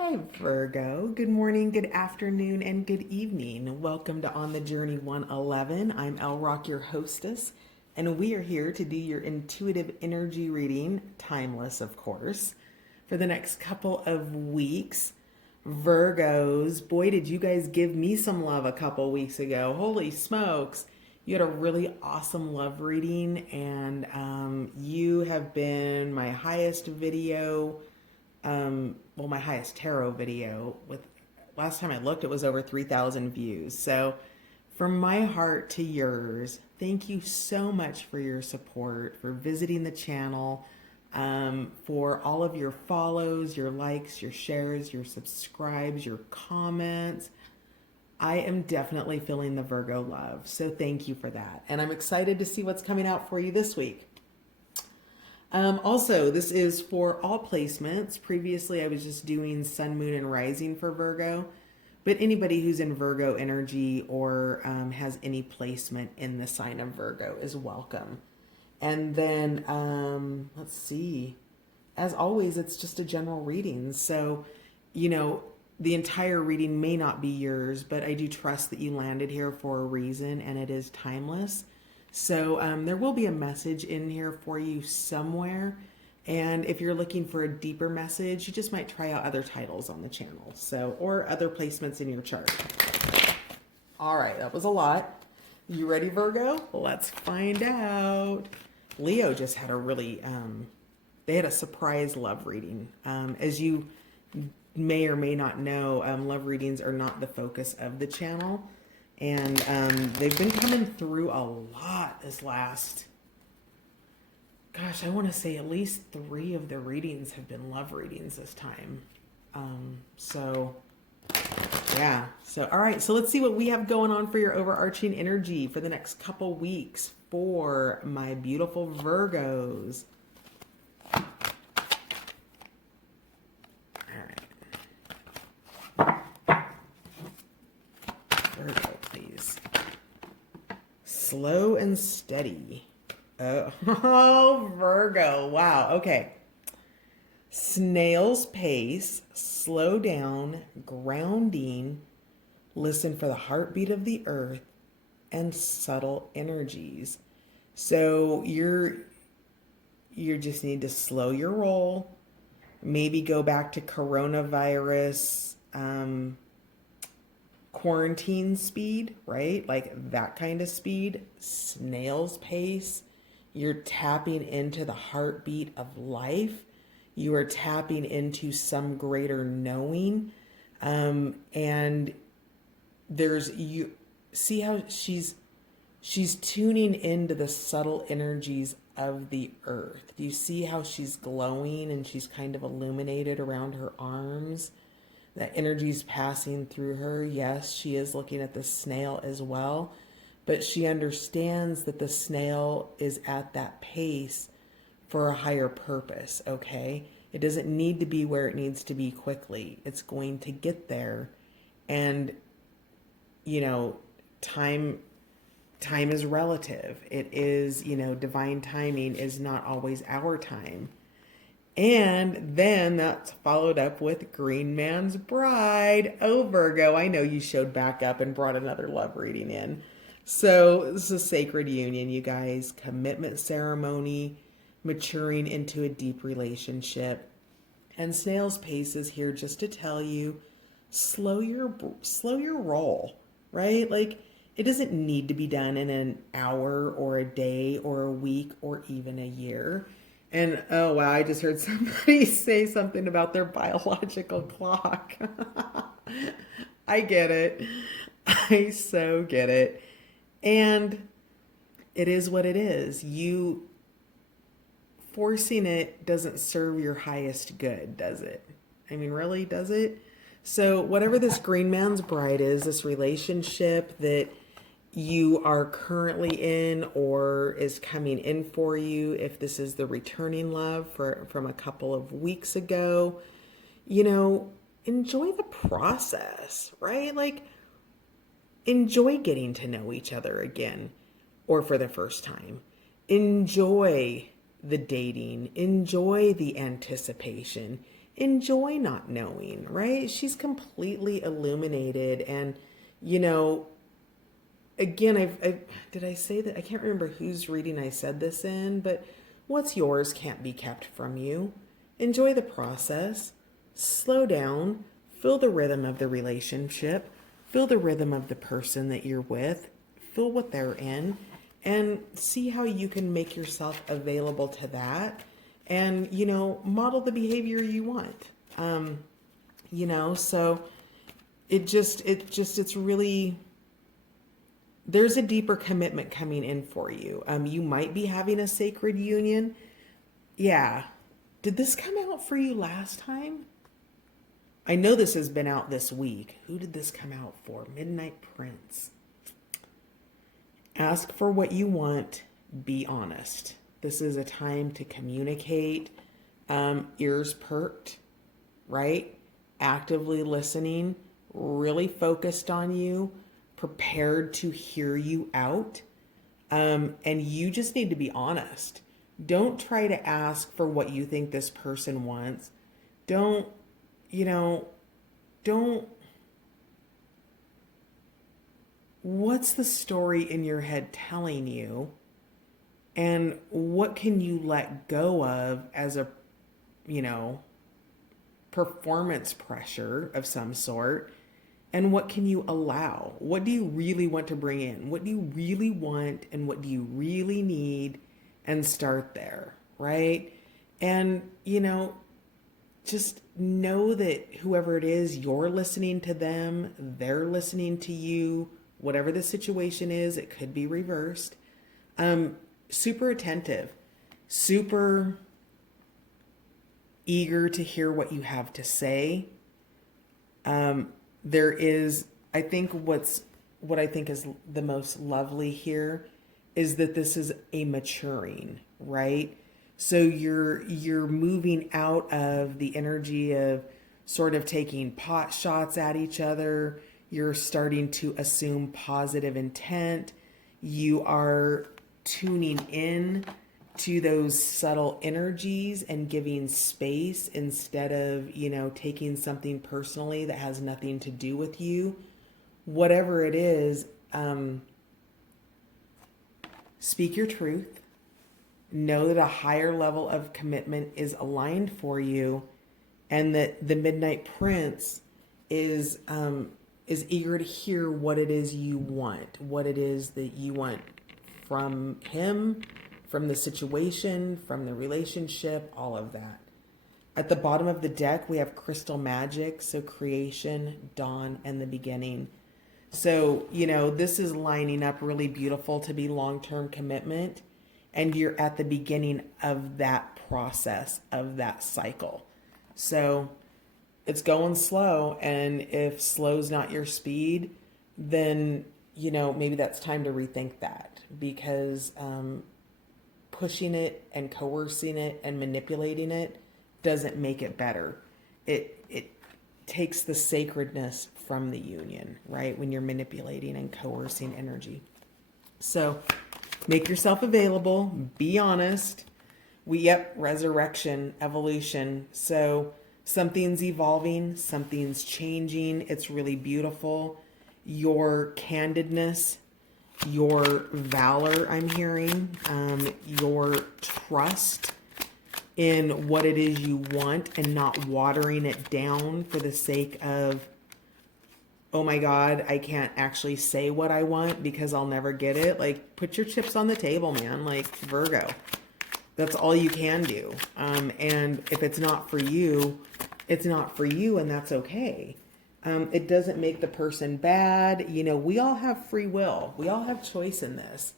Hi, Virgo. Good morning, good afternoon, and good evening. Welcome to On the Journey 111. I'm El Rock, your hostess, and we are here to do your intuitive energy reading, timeless, of course, for the next couple of weeks. Virgos, boy, did you guys give me some love a couple weeks ago. Holy smokes. You had a really awesome love reading, and you have been my highest video my highest tarot video. With last time I looked, it was over 3,000 views. So from my heart to yours, thank you so much for your support, for visiting the channel, for all of your follows, your likes, your shares, your subscribes, your comments. I am definitely feeling the Virgo love. So thank you for that. And I'm excited to see what's coming out for you this week. Also, this is for all placements. Previously, I was just doing sun, moon, and rising for Virgo, but anybody who's in Virgo energy or has any placement in the sign of Virgo is welcome. And then, let's see. As always, it's just a general reading. So, the entire reading may not be yours, but I do trust that you landed here for a reason, and it is timeless. So there will be a message in here for you somewhere. And if you're looking for a deeper message, you just might try out other titles on the channel. Or other placements in your chart. All right, that was a lot. You ready, Virgo? Let's find out. Leo just had they had a surprise love reading. As you may or may not know, love readings are not the focus of the channel. And they've been coming through a lot this last, I want to say at least 3 of the readings have been love readings this time. Yeah. All right. So let's see what we have going on for your overarching energy for the next couple weeks for my beautiful Virgos. Slow and steady. Oh, Virgo. Wow. Okay. Snail's pace, slow down, grounding, listen for the heartbeat of the earth, and subtle energies. So you just need to slow your roll. Maybe go back to coronavirus quarantine speed, right? Like that kind of speed. Snail's pace. You're tapping into the heartbeat of life. You are tapping into some greater knowing. And you see how she's tuning into the subtle energies of the earth. Do you see how she's glowing and she's kind of illuminated around her arms? That energy's passing through her. Yes, she is looking at the snail as well, but she understands that the snail is at that pace for a higher purpose, okay? It doesn't need to be where it needs to be quickly. It's going to get there. And, time is relative. It is, divine timing is not always our time. And then that's followed up with Green Man's Bride. Oh, Virgo, I know you showed back up and brought another love reading in. So this is a sacred union, you guys. Commitment ceremony, maturing into a deep relationship. And Snail's Pace is here just to tell you, slow your roll, right? Like, it doesn't need to be done in an hour or a day or a week or even a year. And oh wow, I just heard somebody say something about their biological clock. I get it. I so get it. And it is what it is. You forcing it doesn't serve your highest good, does it? I mean, really, does it? So whatever this Green Man's Bride is, this relationship that you are currently in or is coming in for you, if this is the returning love from a couple of weeks ago, enjoy the process, right? Like, enjoy getting to know each other again or for the first time. Enjoy the dating, enjoy the anticipation, enjoy not knowing, right? She's completely illuminated. And, you know, again, did I say that? I can't remember whose reading I said this in, but what's yours can't be kept from you. Enjoy the process, slow down, feel the rhythm of the relationship, feel the rhythm of the person that you're with, feel what they're in, and see how you can make yourself available to that, and, you know, model the behavior you want. You know, so it's really, there's a deeper commitment coming in for you. You might be having a sacred union. Yeah. Did this come out for you last time? I know this has been out this week. Who did this come out for? Midnight Prince. Ask for what you want. Be honest. This is a time to communicate. Ears perked, right? Actively listening, really focused on you, prepared to hear you out. And you just need to be honest. Don't try to ask for what you think this person wants. Don't, you know, don't. What's the story in your head telling you? And what can you let go of as a, you know, performance pressure of some sort? And what can you allow? What do you really want to bring in? What do you really want and what do you really need? And start there, right? And, you know, just know that whoever it is, you're listening to them, they're listening to you, whatever the situation is, it could be reversed. Super attentive, super eager to hear what you have to say. There is, I think what I think is the most lovely here is that this is a maturing, right? So you're moving out of the energy of sort of taking pot shots at each other. You're starting to assume positive intent. You are tuning in to those subtle energies and giving space instead of, you know, taking something personally that has nothing to do with you. Whatever it is, speak your truth. Know that a higher level of commitment is aligned for you, and that the Midnight Prince is eager to hear what it is you want, what it is that you want from him, from the situation, from the relationship, all of that. At the bottom of the deck, we have crystal magic, so creation, dawn, and the beginning. So, you know, this is lining up really beautiful to be long-term commitment, and you're at the beginning of that process, of that cycle. So it's going slow, and if slow's not your speed, then, you know, maybe that's time to rethink that, because pushing it and coercing it and manipulating it doesn't make it better. It takes the sacredness from the union, right? When you're manipulating and coercing energy. So make yourself available, be honest. Resurrection, evolution. So something's evolving, something's changing. It's really beautiful. Your candidness, your valor, I'm hearing, your trust in what it is you want and not watering it down for the sake of, oh my God, I can't actually say what I want because I'll never get it. Like, put your chips on the table, man. Like, Virgo. That's all you can do. And if it's not for you, it's not for you, and that's okay. It doesn't make the person bad. You know, we all have free will. We all have choice in this.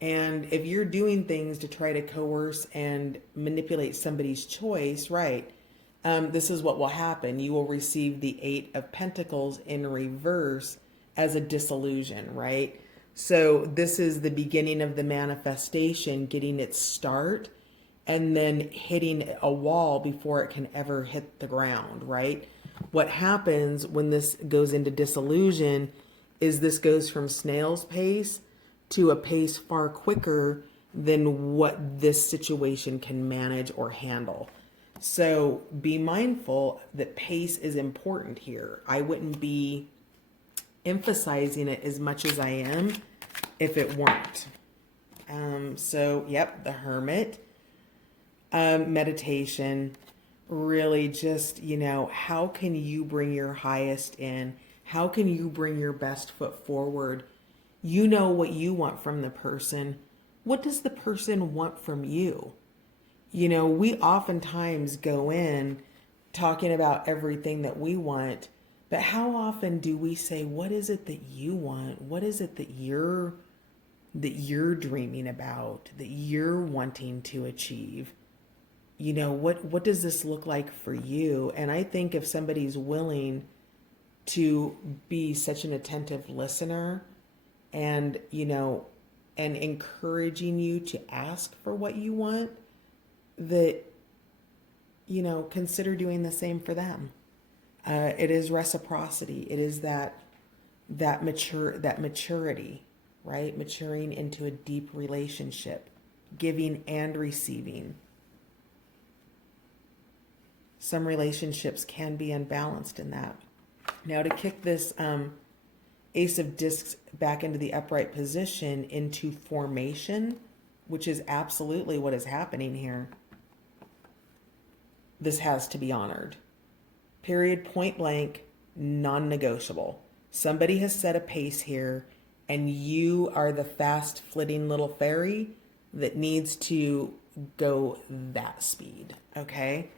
And if you're doing things to try to coerce and manipulate somebody's choice, right, this is what will happen. You will receive the Eight of Pentacles in reverse as a disillusion, right? So this is the beginning of the manifestation, getting its start, and then hitting a wall before it can ever hit the ground, right? What happens when this goes into disillusion is this goes from snail's pace to a pace far quicker than what this situation can manage or handle. So be mindful that pace is important here. I wouldn't be emphasizing it as much as I am if it weren't. So, yep, the Hermit. Meditation. Really just, how can you bring your highest in? How can you bring your best foot forward? You know what you want from the person. What does the person want from you? We oftentimes go in talking about everything that we want, but how often do we say, what is it that you want? What is it that you're dreaming about, that you're wanting to achieve? What does this look like for you? And I think if somebody's willing to be such an attentive listener and, and encouraging you to ask for what you want, that, consider doing the same for them. It is reciprocity. It is that maturity, right? Maturing into a deep relationship, giving and receiving. Some relationships can be unbalanced in that. Now, to kick this Ace of Discs back into the upright position into formation, which is absolutely what is happening here, this has to be honored. Period, point blank, non-negotiable. Somebody has set a pace here, and you are the fast-flitting little fairy that needs to go that speed, okay?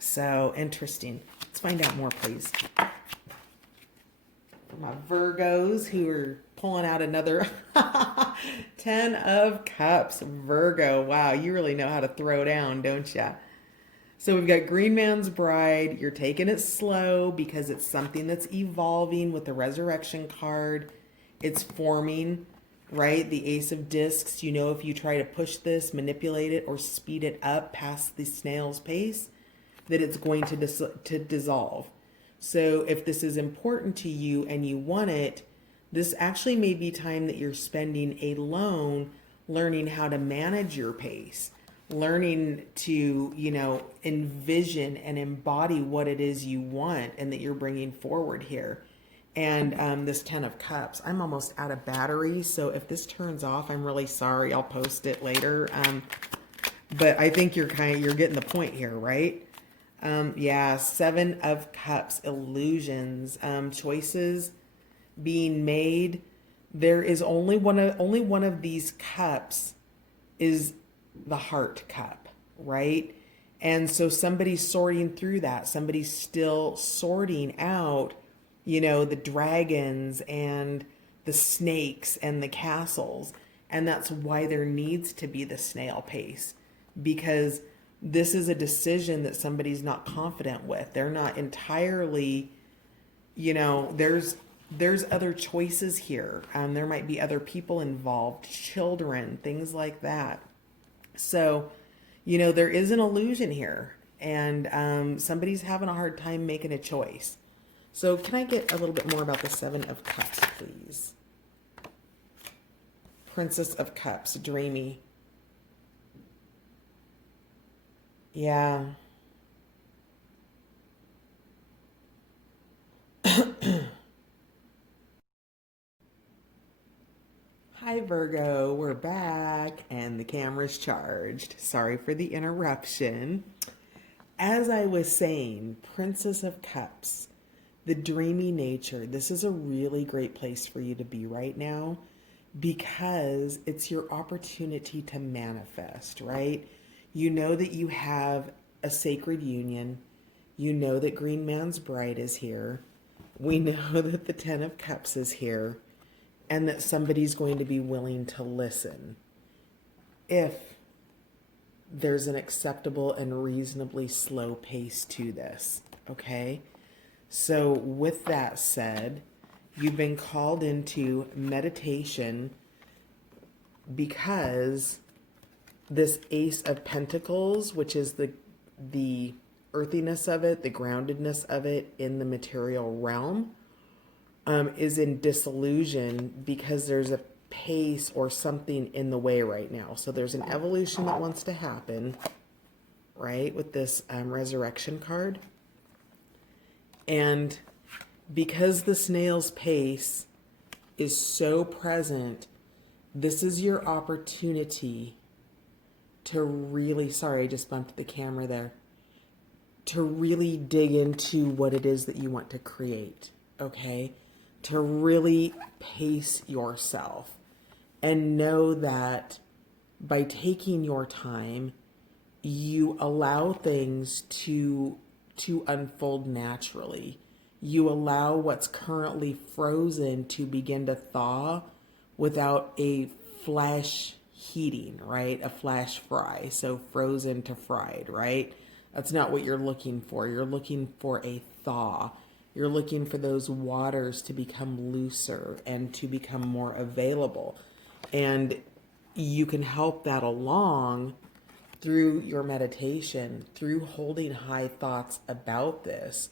So, interesting. Let's find out more, please. For my Virgos who are pulling out another 10 of Cups. Virgo, wow, you really know how to throw down, don't ya? So we've got Green Man's Bride. You're taking it slow because it's something that's evolving with the Resurrection card. It's forming, right? The Ace of Discs, if you try to push this, manipulate it, or speed it up past the snail's pace, that it's going to dissolve. So if this is important to you and you want it, this actually may be time that you're spending alone learning how to manage your pace, learning to, envision and embody what it is you want and that you're bringing forward here. And this 10 of Cups, I'm almost out of battery. So if this turns off, I'm really sorry. I'll post it later. But I think you're getting the point here, right? Yeah, 7 of Cups, illusions, choices being made. There is only one of these cups is the heart cup, right? And so somebody's sorting through that. Somebody's still sorting out, the dragons and the snakes and the castles. And that's why there needs to be the snail pace, because this is a decision that somebody's not confident with. They're not entirely, there's other choices here. There might be other people involved, children, things like that. So, there is an illusion here, and somebody's having a hard time making a choice. So can I get a little bit more about the 7 of Cups, please? Princess of Cups, dreamy. Yeah. Hi Virgo, we're back and the camera's charged. Sorry for the interruption. As I was saying, Princess of Cups, the dreamy nature, this is a really great place for you to be right now because it's your opportunity to manifest, right? You know that you have a sacred union. You know that Green Man's Bride is here. We know that the 10 of Cups is here, and that somebody's going to be willing to listen if there's an acceptable and reasonably slow pace to this, okay? So with that said, you've been called into meditation because this Ace of Pentacles, which is the earthiness of it, the groundedness of it in the material realm, is in disillusion because there's a pace or something in the way right now. So there's an evolution that wants to happen. right, with this resurrection card. And because the snail's pace is so present, this is your opportunity to really, sorry, I just bumped the camera there, to really dig into what it is that you want to create, okay? To really pace yourself and know that by taking your time, you allow things to unfold naturally. You allow what's currently frozen to begin to thaw without a flash heating, right? A flash fry. So frozen to fried, right? That's not what you're looking for. You're looking for a thaw. You're looking for those waters to become looser and to become more available. And you can help that along through your meditation, through holding high thoughts about this,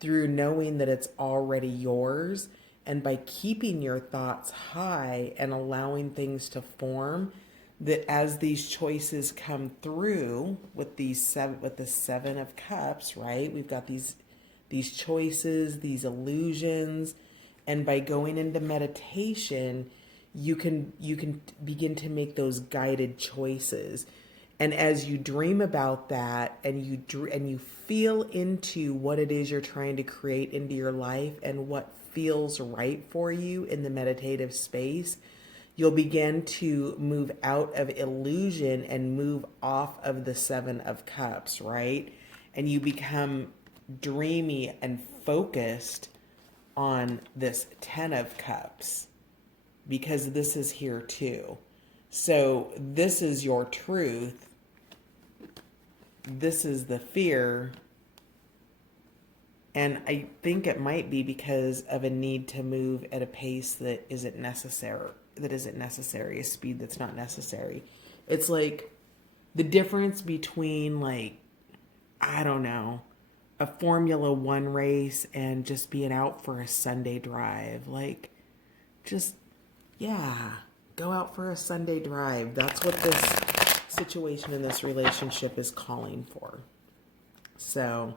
through knowing that it's already yours, and by keeping your thoughts high and allowing things to form, that as these choices come through with the Seven of Cups, right? We've got these choices, these illusions, and by going into meditation, you can begin to make those guided choices. And as you dream about that, and you feel into what it is you're trying to create into your life and what feels right for you in the meditative space, you'll begin to move out of illusion and move off of the Seven of Cups, right? And you become dreamy and focused on this Ten of Cups, because this is here too. So this is your truth. This is the fear. And I think it might be because of a need to move at a pace that isn't necessary, a speed that's not necessary. It's like the difference between, like, I don't know, a Formula One race and just being out for a Sunday drive. Like, just, yeah, go out for a Sunday drive. That's what this situation in this relationship is calling for. So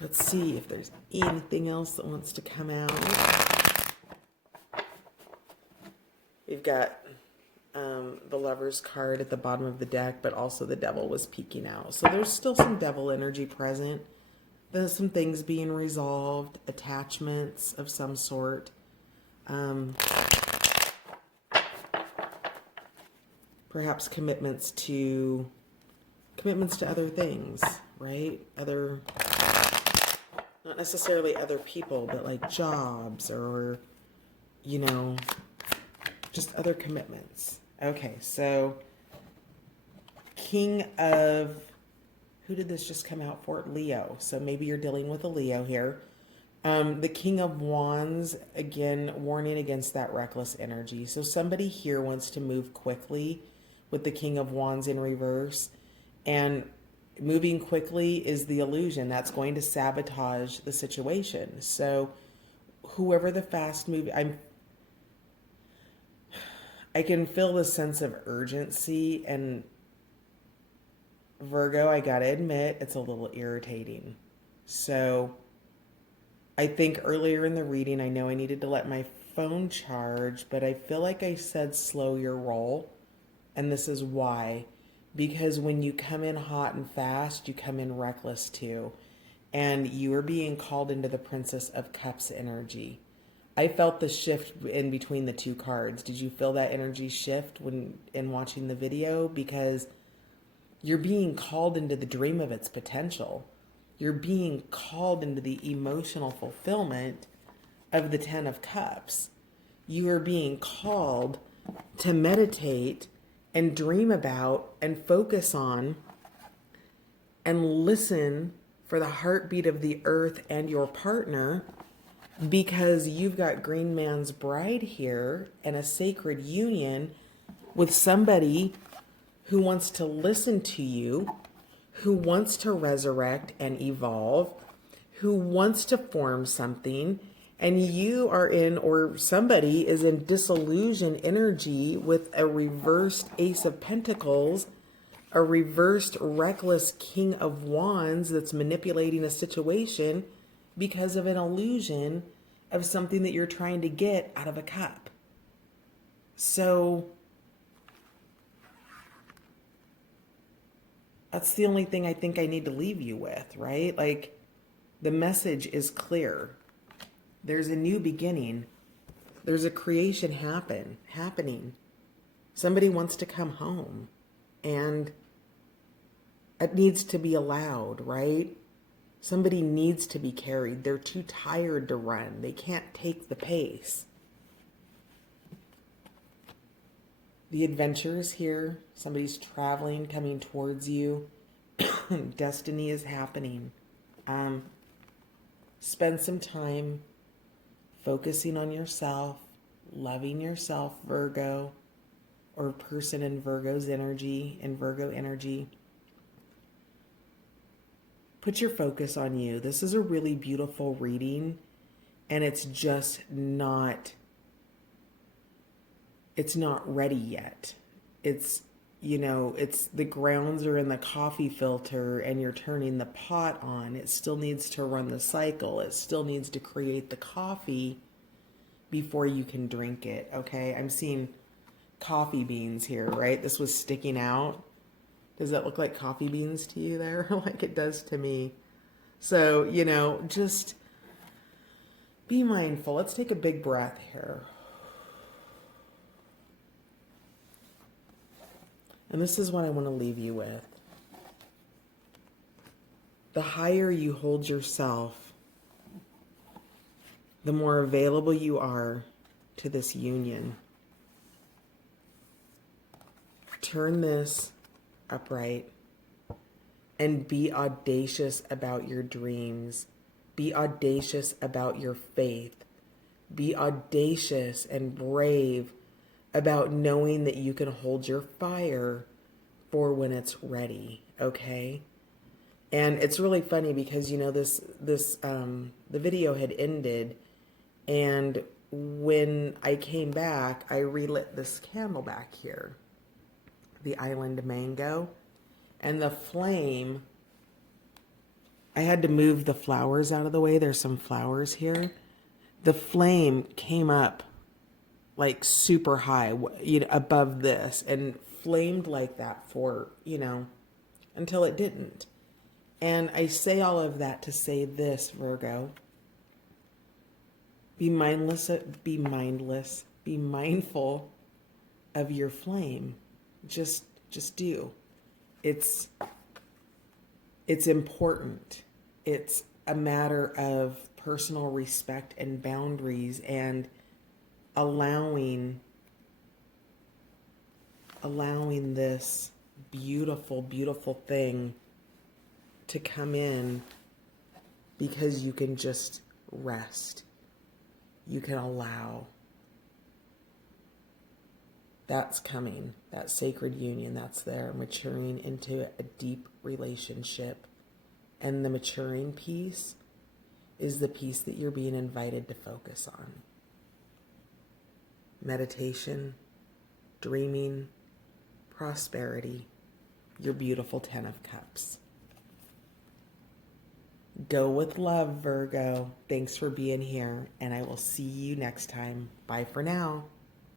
let's see if there's anything else that wants to come out. We've got the Lover's card at the bottom of the deck, but also the Devil was peeking out. So there's still some Devil energy present. There's some things being resolved, attachments of some sort. Perhaps commitments to other things, right? Not necessarily other people, but like jobs or, just other commitments. Okay, so King of, who did this just come out for? Leo. So maybe you're dealing with a Leo here. The King of Wands, again, warning against that reckless energy. So somebody here wants to move quickly with the King of Wands in reverse. And moving quickly is the illusion. That's going to sabotage the situation. So whoever the fast move, I can feel the sense of urgency, and Virgo, I gotta admit, it's a little irritating. So I think earlier in the reading, I know I needed to let my phone charge, but I feel like I said slow your roll. And this is why. Because when you come in hot and fast, you come in reckless too. And you are being called into the Princess of Cups energy. I felt the shift in between the two cards. Did you feel that energy shift in watching the video? Because you're being called into the dream of its potential. You're being called into the emotional fulfillment of the Ten of Cups. You are being called to meditate and dream about and focus on and listen for the heartbeat of the earth and your partner, because you've got Green Man's Bride here and a sacred union with somebody who wants to listen to you, who wants to resurrect and evolve, who wants to form something, and you are in, or somebody is in disillusion energy with a reversed Ace of Pentacles a reversed, reckless King of Wands that's manipulating a situation because of an illusion of something that you're trying to get out of a cup. So that's the only thing I think I need to leave you with, right? Like, the message is clear. There's a new beginning. There's a creation happening. Somebody wants to come home, and it needs to be allowed, right? Somebody needs to be carried. They're too tired to run. They can't take the pace. The adventure is here. Somebody's traveling, coming towards you. Destiny is happening. Spend some time focusing on yourself, loving yourself, Virgo, or person in Virgo's energy, in Virgo energy. Put your focus on you. This is a really beautiful reading, and it's just not ready yet. It's, it's the grounds are in the coffee filter and you're turning the pot on. It still needs to run the cycle. It still needs to create the coffee before you can drink it, okay? I'm seeing coffee beans here, right? This was sticking out. Does that look like coffee beans to you there? Like it does to me. So, just be mindful. Let's take a big breath here. And this is what I want to leave you with. The higher you hold yourself, the more available you are to this union. Turn this upright and be audacious about your dreams. Be audacious about your faith. Be audacious and brave about knowing that you can hold your fire for when it's ready, okay? And it's really funny because, the video had ended, and when I came back, I relit this candle back here, the Island Mango, and the flame, I had to move the flowers out of the way. There's some flowers here. The flame came up like super high, above this, and flamed like that for, until it didn't. And I say all of that to say this, Virgo. Be mindless, be mindful of your flame. Just do. It's important. It's a matter of personal respect and boundaries, and allowing this beautiful, beautiful thing to come in, because you can just rest. You can allow. That's coming. That sacred union, that's there, maturing into a deep relationship. And the maturing piece is the piece that you're being invited to focus on. Meditation, dreaming, prosperity, your beautiful 10 of Cups. Go with love, Virgo. Thanks for being here, and I will see you next time. Bye for now.